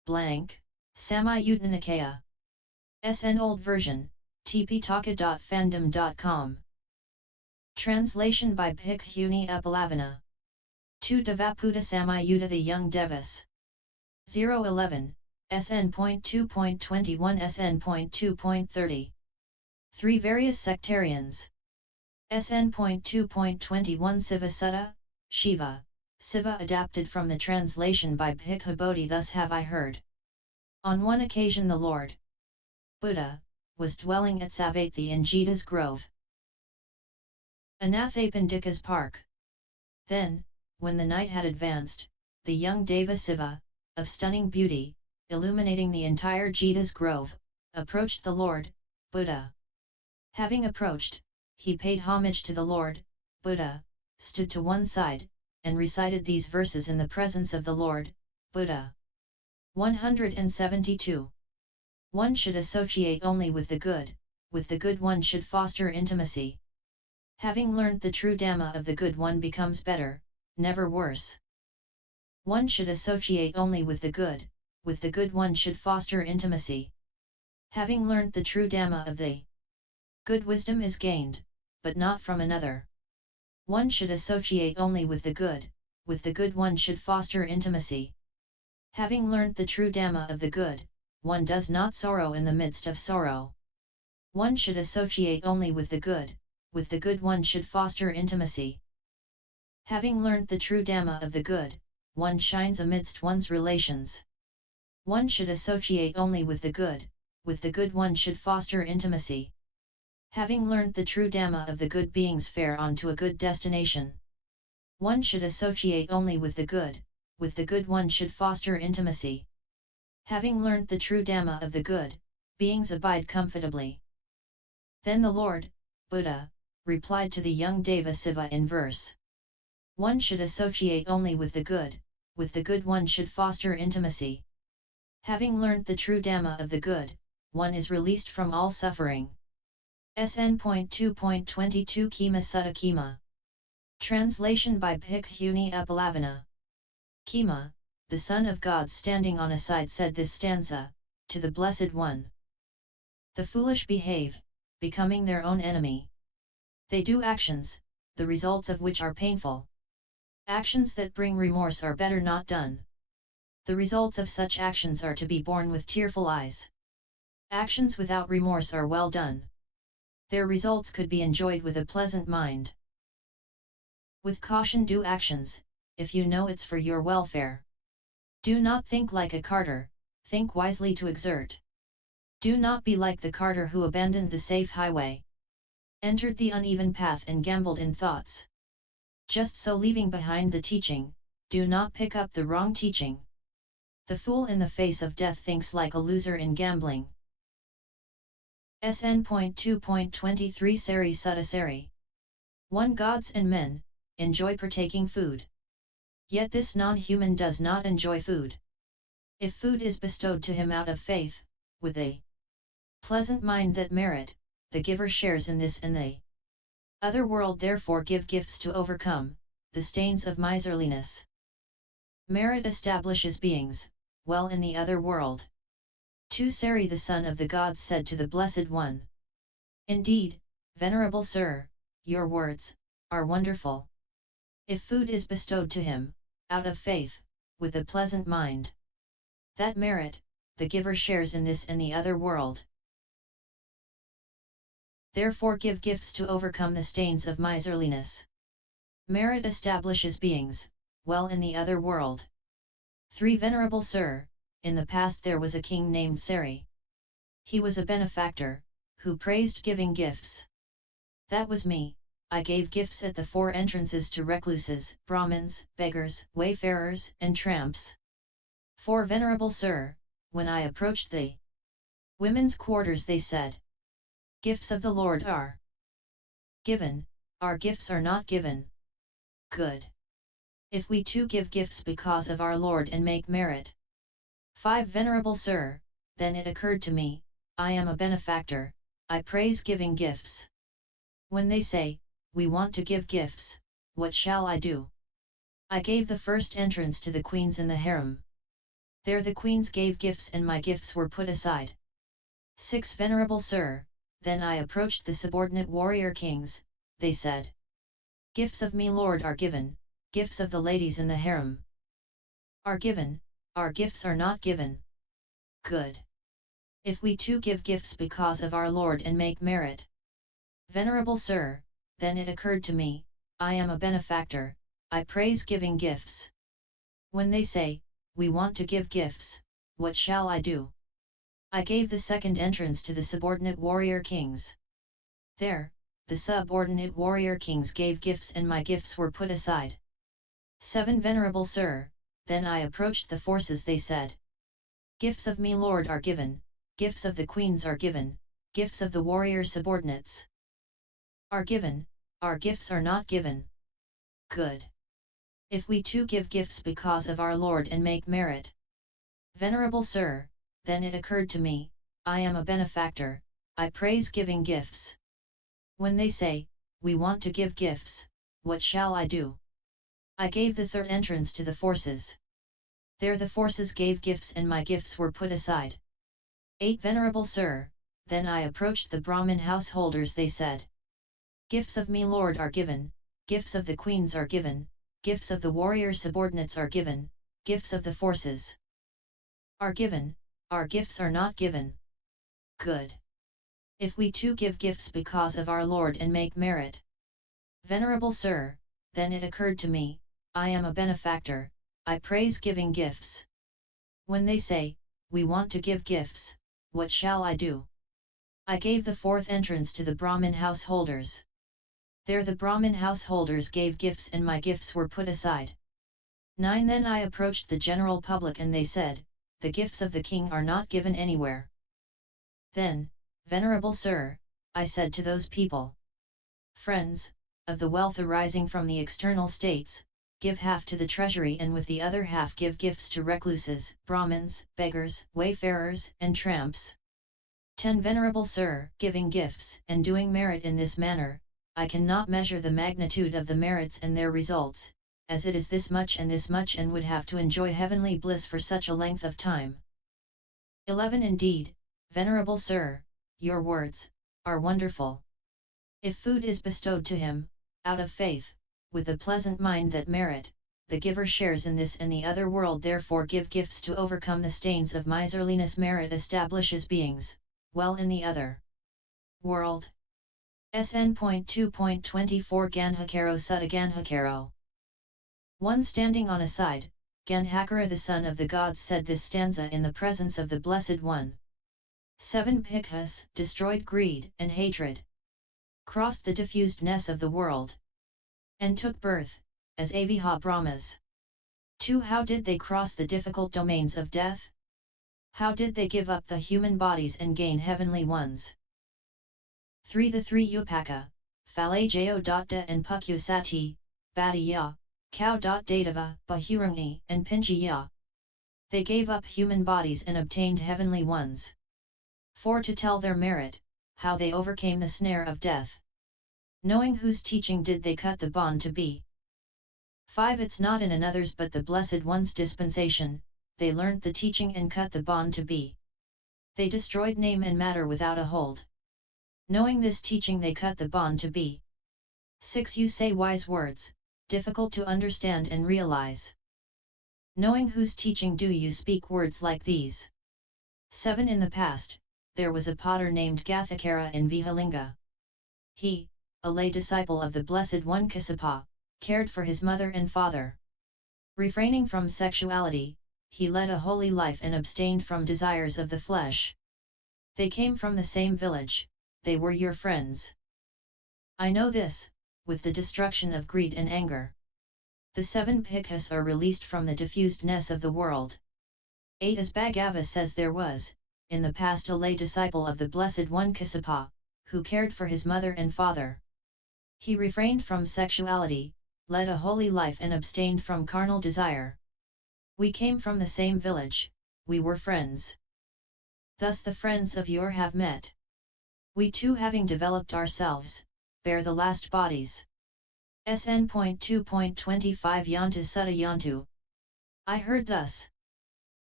blank, Samyutta Nikaya. SN Old Version, tptaka.fandom.com. Translation by Bhikkhuni Uppalavanna. 2 Devaputta Samyutta the Young Devas. 011, SN.2.21-SN.2.30. 3 Various Sectarians. SN.2.21 Sivasutta, Shiva, Siva adapted from the translation by Bhikkhu Bodhi. Thus have I heard. On one occasion the Lord Buddha was dwelling at Savatthi in Jeta's grove, Anathapindika's park. Then, when the night had advanced, the young Deva Siva, of stunning beauty, illuminating the entire Jeta's grove, approached the Lord Buddha. Having approached, he paid homage to the Lord Buddha, stood to one side, and recited these verses in the presence of the Lord Buddha. 172. One should associate only with the good one should foster intimacy. Having learnt the true Dhamma of the good one becomes better, never worse. One should associate only with the good one should foster intimacy. Having learnt the true Dhamma of the good, wisdom is gained, but not from another. One should associate only with the good one should foster intimacy. Having learnt the true Dhamma of the good, one does not sorrow in the midst of sorrow. One should associate only with the good one should foster intimacy. Having learnt the true Dhamma of the good, one shines amidst one's relations. One should associate only with the good one should foster intimacy. Having learnt the true Dhamma of the good beings fare on to a good destination. One should associate only with the good one should foster intimacy. Having learnt the true Dhamma of the good beings abide comfortably. Then the Lord Buddha replied to the young Deva Siva in verse. One should associate only with the good one should foster intimacy. Having learnt the true Dhamma of the good, one is released from all suffering. SN.2.22 Kema Sutta Kema. Translation by Bhikkhuni Uppalavanna. Kema, the Son of God standing on a side, said this stanza, to the Blessed One. The foolish behave, becoming their own enemy. They do actions, the results of which are painful. Actions that bring remorse are better not done. The results of such actions are to be borne with tearful eyes. Actions without remorse are well done. Their results could be enjoyed with a pleasant mind. With caution do actions, if you know it's for your welfare. Do not think like a carter, think wisely to exert. Do not be like the carter who abandoned the safe highway, entered the uneven path and gambled in thoughts. Just so, leaving behind the teaching, do not pick up the wrong teaching. The fool in the face of death thinks like a loser in gambling. SN.2.23 Sari Sutta Sari. 1 Gods and men enjoy partaking food. Yet this non-human does not enjoy food. If food is bestowed to him out of faith, with a pleasant mind that merit, the giver shares in this and the other world. Therefore give gifts to overcome the stains of miserliness. Merit establishes beings well in the other world. 2 Sari the son of the gods said to the Blessed One. Indeed, venerable sir, your words are wonderful. If food is bestowed to him, out of faith, with a pleasant mind, that merit, the giver shares in this and the other world. Therefore give gifts to overcome the stains of miserliness. Merit establishes beings well in the other world. 3 Venerable sir, in the past there was a king named Sari. He was a benefactor, who praised giving gifts. That was me. I gave gifts at the 4 entrances to recluses, Brahmins, beggars, wayfarers, and tramps. 4 Venerable sir, when I approached the women's quarters they said, gifts of the Lord are given, our gifts are not given. Good. If we too give gifts because of our Lord and make merit. 5 Venerable sir, then it occurred to me, I am a benefactor, I praise giving gifts. When they say, we want to give gifts, what shall I do? I gave the first entrance to the queens in the harem. There the queens gave gifts and my gifts were put aside. 6. Venerable Sir, then I approached the subordinate warrior kings, they said. Gifts of me lord are given, gifts of the ladies in the harem are given, our gifts are not given. Good. If we too give gifts because of our lord and make merit. Venerable Sir, then it occurred to me, I am a benefactor, I praise giving gifts. When they say, we want to give gifts, what shall I do? I gave the second entrance to the subordinate warrior kings. There, the subordinate warrior kings gave gifts and my gifts were put aside. 7. Venerable Sir, then I approached the forces, they said. Gifts of me lord are given, gifts of the queens are given, gifts of the warrior subordinates are given, our gifts are not given. Good. If we too give gifts because of our lord and make merit. Venerable Sir, then it occurred to me, I am a benefactor, I praise giving gifts. When they say, we want to give gifts, what shall I do? I gave the third entrance to the forces. There the forces gave gifts and my gifts were put aside. 8. Venerable Sir, then I approached the Brahmin householders, they said. Gifts of me lord are given, gifts of the queens are given, gifts of the warrior subordinates are given, gifts of the forces are given, our gifts are not given. Good. If we too give gifts because of our lord and make merit. Venerable Sir, then it occurred to me, I am a benefactor, I praise giving gifts. When they say, we want to give gifts, what shall I do? I gave the fourth entrance to the Brahmin householders. There the Brahmin householders gave gifts and my gifts were put aside. 9. Then I approached the general public and they said, the gifts of the king are not given anywhere. Then, Venerable Sir, I said to those people, friends, of the wealth arising from the external states, give half to the treasury and with the other half give gifts to recluses, Brahmins, beggars, wayfarers, and tramps. 10. Venerable Sir, giving gifts and doing merit in this manner, I cannot measure the magnitude of the merits and their results, as it is this much and would have to enjoy heavenly bliss for such a length of time. 11. Indeed, Venerable Sir, your words are wonderful. If food is bestowed to him, out of faith, with a pleasant mind that merit, the giver shares in this and the other world, therefore give gifts to overcome the stains of miserliness. Merit establishes beings, well in the other world. SN.2.24 Ganhakaro Sutta Ganhakaro. One standing on a side, Ganhakara the son of the gods said this stanza in the presence of the Blessed One. 7. Bhikkhus destroyed greed and hatred, crossed the diffusedness of the world, and took birth, as Aviha Brahmas. 2. How did they cross the difficult domains of death? How did they give up the human bodies and gain heavenly ones? 3. The three Upaka, Phalajayodatta and Pukyusati, Bhattaya, Cow.Datava, Bahurangi and Pinchaya. They gave up human bodies and obtained heavenly ones. 4. To tell their merit, how they overcame the snare of death. Knowing whose teaching did they cut the bond to be. 5. It's not in another's but the Blessed One's dispensation, they learnt the teaching and cut the bond to be. They destroyed name and matter without a hold. Knowing this teaching they cut the bond to be. 6. You say wise words, difficult to understand and realize. Knowing whose teaching do you speak words like these? 7. In the past, there was a potter named Gathakara in Vihalinga. He, a lay disciple of the Blessed One Kassapa, cared for his mother and father. Refraining from sexuality, he led a holy life and abstained from desires of the flesh. They came from the same village, they were your friends. I know this, with the destruction of greed and anger. The 7 Bhikkhus are released from the diffusedness of the world. 8. As Bhagava says, there was, in the past, a lay disciple of the Blessed One Kassapa, who cared for his mother and father. He refrained from sexuality, led a holy life and abstained from carnal desire. We came from the same village, we were friends. Thus the friends of yore have met. We too, having developed ourselves, bear the last bodies. SN.2.25 Yanta Sutta Yantu. I heard thus.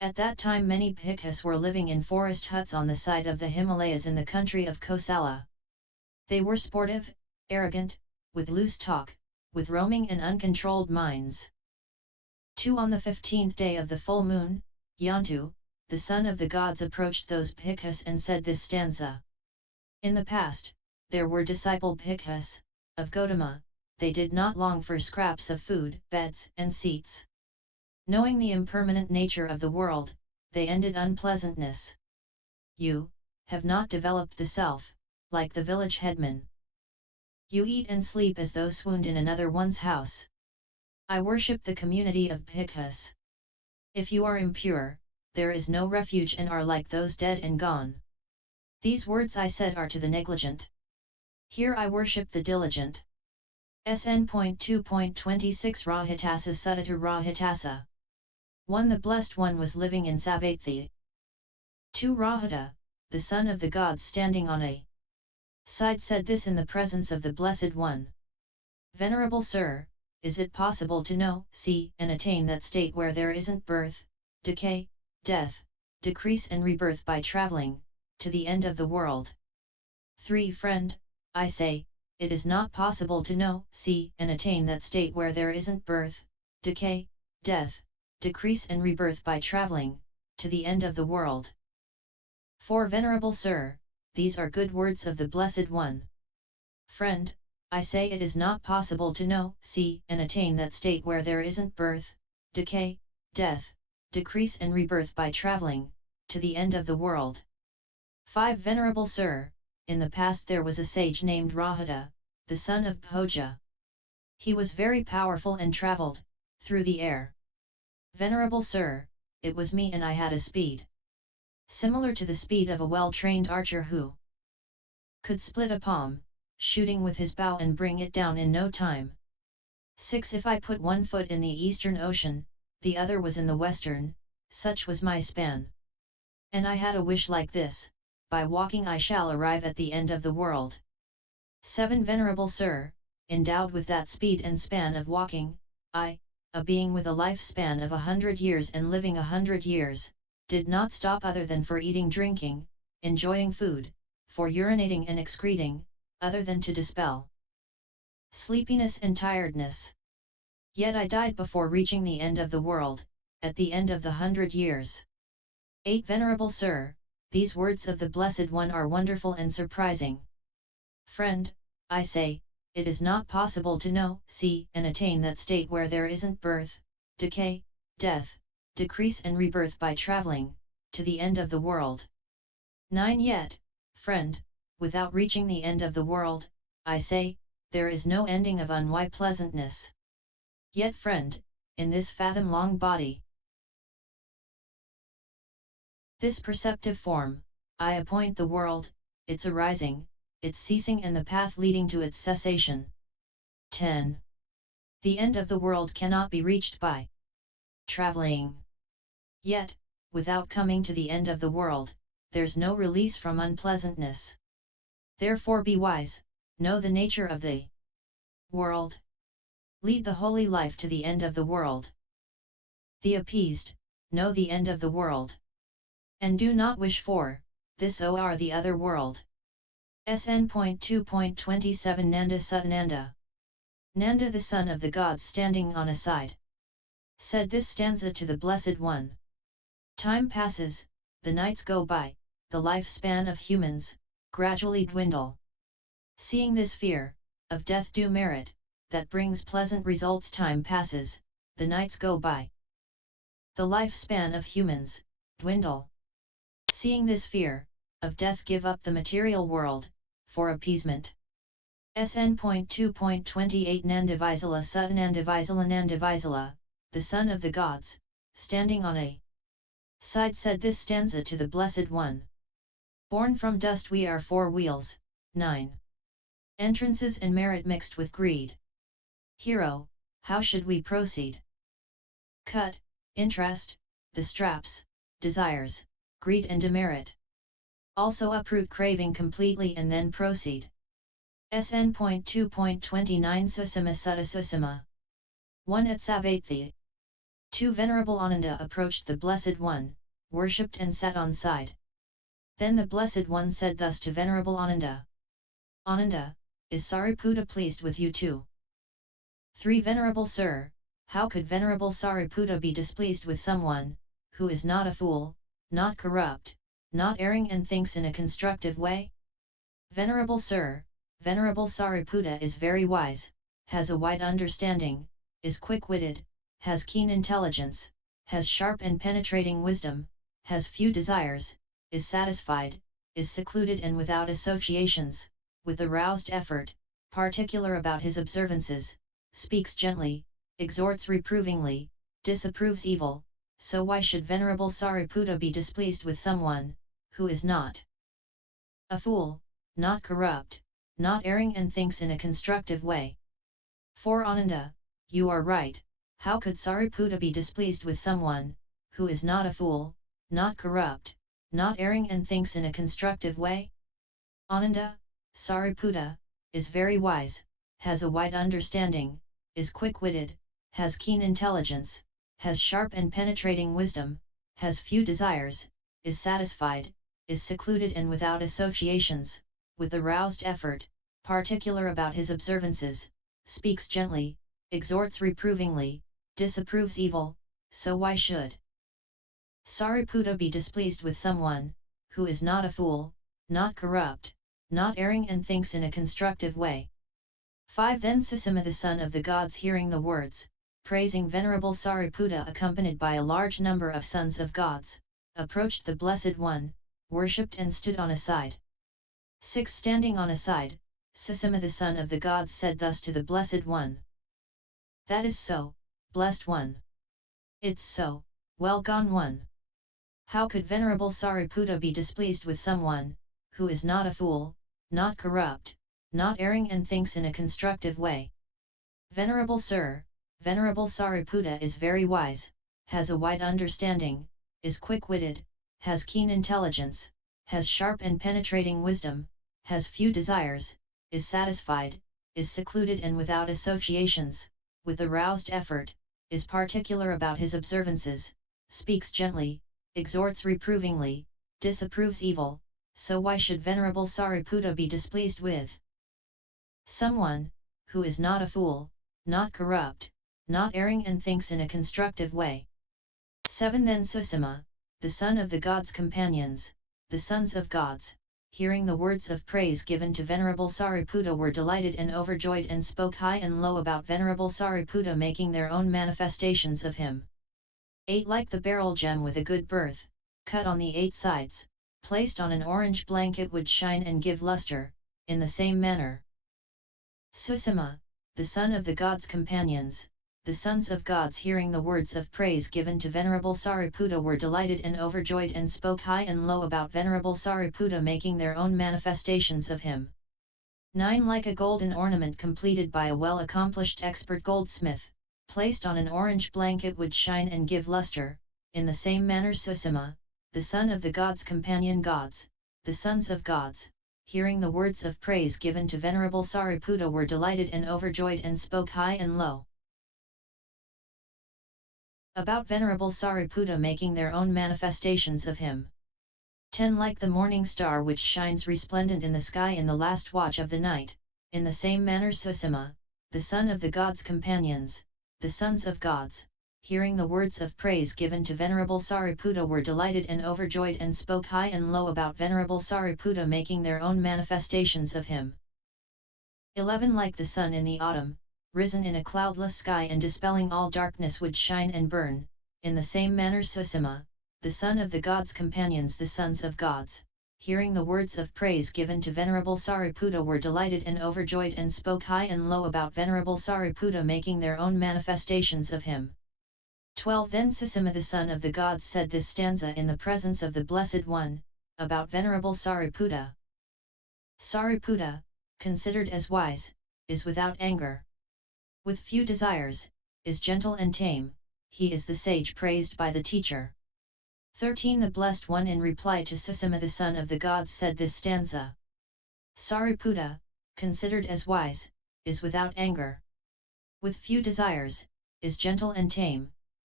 At that time many Bhikkhus were living in forest huts on the side of the Himalayas in the country of Kosala. They were sportive, arrogant, with loose talk, with roaming and uncontrolled minds. 2. On the 15th day of the full moon, Yantu, the son of the gods, approached those Bhikkhus and said this stanza. In the past, there were disciple Bhikkhus, of Gautama, they did not long for scraps of food, beds and seats. Knowing the impermanent nature of the world, they ended unpleasantness. You have not developed the self, like the village headman. You eat and sleep as though swooned in another one's house. I worship the community of Bhikkhus. If you are impure, there is no refuge and are like those dead and gone. These words I said are to the negligent. Here I worship the diligent. SN.2.26 Rahitasa Sudata Rahitasa. 1. The Blessed One was living in Savatthi. 2. Rahita, the son of the gods, standing on a side, said this in the presence of the Blessed One. Venerable Sir, is it possible to know, see, and attain that state where there isn't birth, decay, death, decrease and rebirth by travelling to the end of the world? 3. Friend, I say, it is not possible to know, see, and attain that state where there isn't birth, decay, death, decrease and rebirth by travelling to the end of the world. 4. Venerable Sir, these are good words of the Blessed One. Friend, I say it is not possible to know, see, and attain that state where there isn't birth, decay, death, decrease and rebirth by travelling to the end of the world. 5. Venerable Sir, in the past there was a sage named Rahita, the son of Bhoja. He was very powerful and travelled through the air. Venerable Sir, it was me, and I had a speed similar to the speed of a well-trained archer who could split a palm, shooting with his bow and bring it down in no time. 6. If I put one foot in the eastern ocean, the other was in the western, such was my span. And I had a wish like this, by walking I shall arrive at the end of the world. 7. Venerable Sir, endowed with that speed and span of walking, I, a being with a lifespan of 100 years and living 100 years, did not stop other than for eating, drinking, enjoying food, for urinating and excreting, other than to dispel sleepiness and tiredness. Yet I died before reaching the end of the world, at the end of the 100 years. 8. Venerable Sir, these words of the Blessed One are wonderful and surprising. Friend, I say, it is not possible to know, see, and attain that state where there isn't birth, decay, death, decrease and rebirth by travelling to the end of the world. 9. Yet, friend, without reaching the end of the world, I say, there is no ending of unpleasantness. Yet friend, in this fathom-long body, this perceptive form, I appoint the world, its arising, its ceasing and the path leading to its cessation. 10. The end of the world cannot be reached by travelling. Yet, without coming to the end of the world, there's no release from unpleasantness. Therefore be wise, know the nature of the world. Lead the holy life to the end of the world. The appeased, know the end of the world. And do not wish for this or the other world. SN.2.27 Nanda Sutananda. Nanda, the son of the gods, standing on a side, said this stanza to the Blessed One. Time passes, the nights go by, the lifespan of humans gradually dwindle. Seeing this fear of death due merit, that brings pleasant results, time passes, the nights go by, the lifespan of humans dwindle. Seeing this fear of death, give up the material world for appeasement. SN.2.28 Nandivisala Sutanandivisala Nandivisala, the son of the gods, standing on a side, said this stanza to the Blessed One. Born from dust we are four wheels. 9. Entrances and merit mixed with greed. Hero, how should we proceed? Cut, interest, the straps, desires, greed and demerit. Also uproot craving completely and then proceed. SN.2.29 Susima Sutta Susima. 1. At Savatthi. 2. Venerable Ananda approached the Blessed One, worshipped and sat on side. Then the Blessed One said thus to Venerable Ananda. Ananda, is Sariputta pleased with you too? 3. Venerable Sir, how could Venerable Sariputta be displeased with someone, who is not a fool, not corrupt, not erring and thinks in a constructive way? Venerable Sir, Venerable Sariputta is very wise, has a wide understanding, is quick-witted, has keen intelligence, has sharp and penetrating wisdom, has few desires, is satisfied, is secluded and without associations, with aroused effort, particular about his observances, speaks gently, exhorts reprovingly, disapproves evil, so why should Venerable Sariputta be displeased with someone, who is not a fool, not corrupt, not erring and thinks in a constructive way? 4. Ananda, you are right, how could Sariputta be displeased with someone, who is not a fool, not corrupt, not erring and thinks in a constructive way? Ananda, Sariputta, is very wise, has a wide understanding, is quick-witted, has keen intelligence, has sharp and penetrating wisdom, has few desires, is satisfied, is secluded and without associations, with aroused effort, particular about his observances, speaks gently, exhorts reprovingly, disapproves evil, so why should Sariputta be displeased with someone, who is not a fool, not corrupt, not erring and thinks in a constructive way? 5. Then Susima the son of the gods, hearing the words, praising Venerable Sariputta accompanied by a large number of sons of gods, approached the Blessed One, worshipped and stood on a side. 6. Standing on a side, Susima the son of the gods said thus to the Blessed One. That is so, blessed one. It's so, well gone one. How could Venerable Sariputta be displeased with someone, who is not a fool, not corrupt, not erring and thinks in a constructive way? Venerable Sir, Venerable Sariputta is very wise, has a wide understanding, is quick-witted, has keen intelligence, has sharp and penetrating wisdom, has few desires, is satisfied, is secluded and without associations, with aroused effort, is particular about his observances, speaks gently, exhorts reprovingly, disapproves evil, so why should Venerable Sariputta be displeased with someone, who is not a fool, not corrupt, not erring and thinks in a constructive way? 7. Then Susima, the son of the gods' companions, the sons of gods, hearing the words of praise given to Venerable Sariputta, were delighted and overjoyed and spoke high and low about Venerable Sariputta, making their own manifestations of him. 8. Like the beryl gem with a good birth, cut on the 8 sides, placed on an orange blanket, would shine and give luster, in the same manner. Susima, the son of the gods' companions, the sons of gods, hearing the words of praise given to Venerable Sariputta, were delighted and overjoyed and spoke high and low about Venerable Sariputta, making their own manifestations of him. 9. Like a golden ornament completed by a well-accomplished expert goldsmith, placed on an orange blanket, would shine and give luster, in the same manner Susima, the son of the gods' companion gods, the sons of gods, hearing the words of praise given to Venerable Sariputta, were delighted and overjoyed and spoke high and low about Venerable Sariputta, making their own manifestations of him. 10. Like the morning star which shines resplendent in the sky in the last watch of the night, in the same manner Susima, the son of the gods' companions, the sons of gods, hearing the words of praise given to Venerable Sariputta, were delighted and overjoyed and spoke high and low about Venerable Sariputta, making their own manifestations of him. 11. Like the sun in the autumn, risen in a cloudless sky and dispelling all darkness, would shine and burn, in the same manner Susima, the son of the gods' companions, the sons of gods, hearing the words of praise given to Venerable Sariputta, were delighted and overjoyed and spoke high and low about Venerable Sariputta, making their own manifestations of him. 12. Then Susima, the son of the gods, said this stanza in the presence of the Blessed One, about Venerable Sariputta. Sariputta, considered as wise, is without anger, with few desires, is gentle and tame, he is the sage praised by the teacher. 13. The Blessed One, in reply to Susima the son of the gods, said this stanza. Sariputta, considered as wise, is without anger, with few desires, is gentle and tame,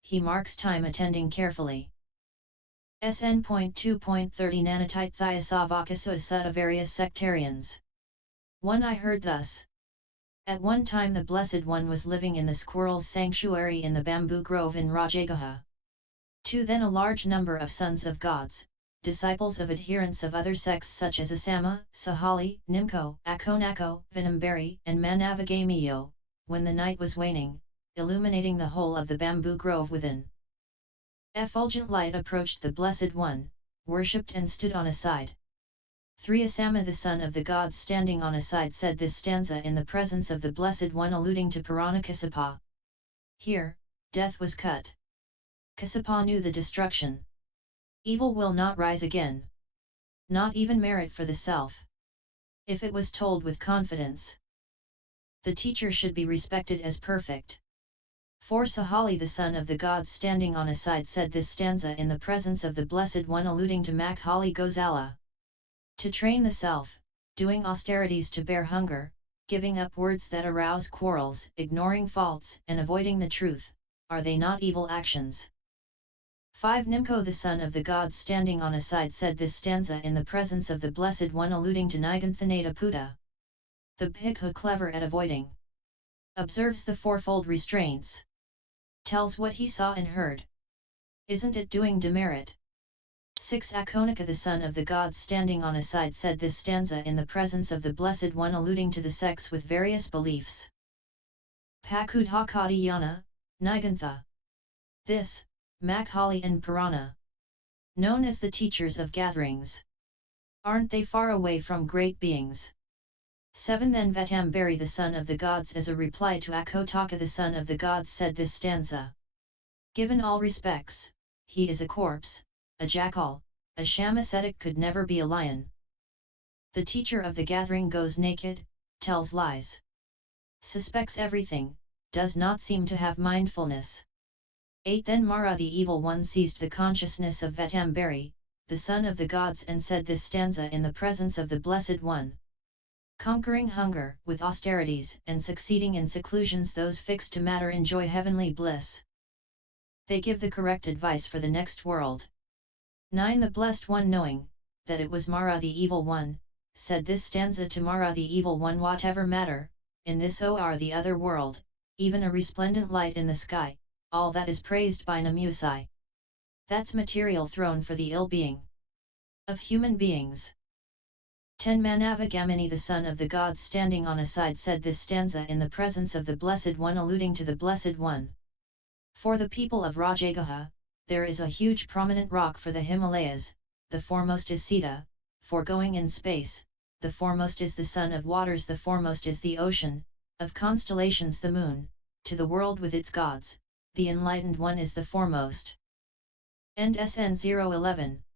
he marks time attending carefully. SN.2.30 Nanatite Thiasavakasa Sutta various sectarians. 1. I heard thus. At one time the Blessed One was living in the squirrel's sanctuary in the bamboo grove in Rajagaha. 2. Then a large number of sons of gods, disciples of adherents of other sects such as Asama, Sahali, Nimko, Akonako, Vinambari, and Manavagamiyo, when the night was waning, illuminating the whole of the bamboo grove within. Effulgent light approached the Blessed One, worshipped and stood on a side. 3. Asama the son of the gods standing on a side said this stanza in the presence of the Blessed One alluding to Purana Kassapa. Here, death was cut. Kassapa knew the destruction. Evil will not rise again. Not even merit for the self. If it was told with confidence, the teacher should be respected as perfect. 4. Sahali the son of the gods standing on a side said this stanza in the presence of the Blessed One alluding to Makhali Gosala. To train the self, doing austerities to bear hunger, giving up words that arouse quarrels, ignoring faults and avoiding the truth, are they not evil actions? 5. Nimko the son of the gods standing on a side said this stanza in the presence of the Blessed One alluding to Niganthanata Puta. The bhikkhu clever at avoiding. Observes the fourfold restraints. Tells what he saw and heard. Isn't it doing demerit? 6. Akonaka the son of the gods standing on a side said this stanza in the presence of the Blessed One alluding to the sects with various beliefs. Pakudhakadiyana, Nigantha. This, Makhali and Purana, known as the teachers of gatherings. Aren't they far away from great beings? 7. Then Vetambari the son of the gods as a reply to Akotaka the son of the gods said this stanza. Given all respects, he is a corpse, a jackal, a sham ascetic could never be a lion. The teacher of the gathering goes naked, tells lies. Suspects everything, does not seem to have mindfulness. 8. Then Mara the evil one seized the consciousness of Vetambari, the son of the gods and said this stanza in the presence of the Blessed One. Conquering hunger with austerities and succeeding in seclusions those fixed to matter enjoy heavenly bliss. They give the correct advice for the next world. 9. The Blessed One knowing, that it was Mara the evil one, said this stanza to Mara the evil one whatever matter, in this or the other world, even a resplendent light in the sky, all that is praised by Namusai. That's material thrown for the ill-being of human beings. 10. Manavagamini the son of the gods standing on a side said this stanza in the presence of the Blessed One alluding to the Blessed One. For the people of Rajagaha, there is a huge prominent rock for the Himalayas, the foremost is Sita, for going in space, the foremost is the sun of waters the foremost is the ocean, of constellations the moon, to the world with its gods, the enlightened one is the foremost. End SN.2.21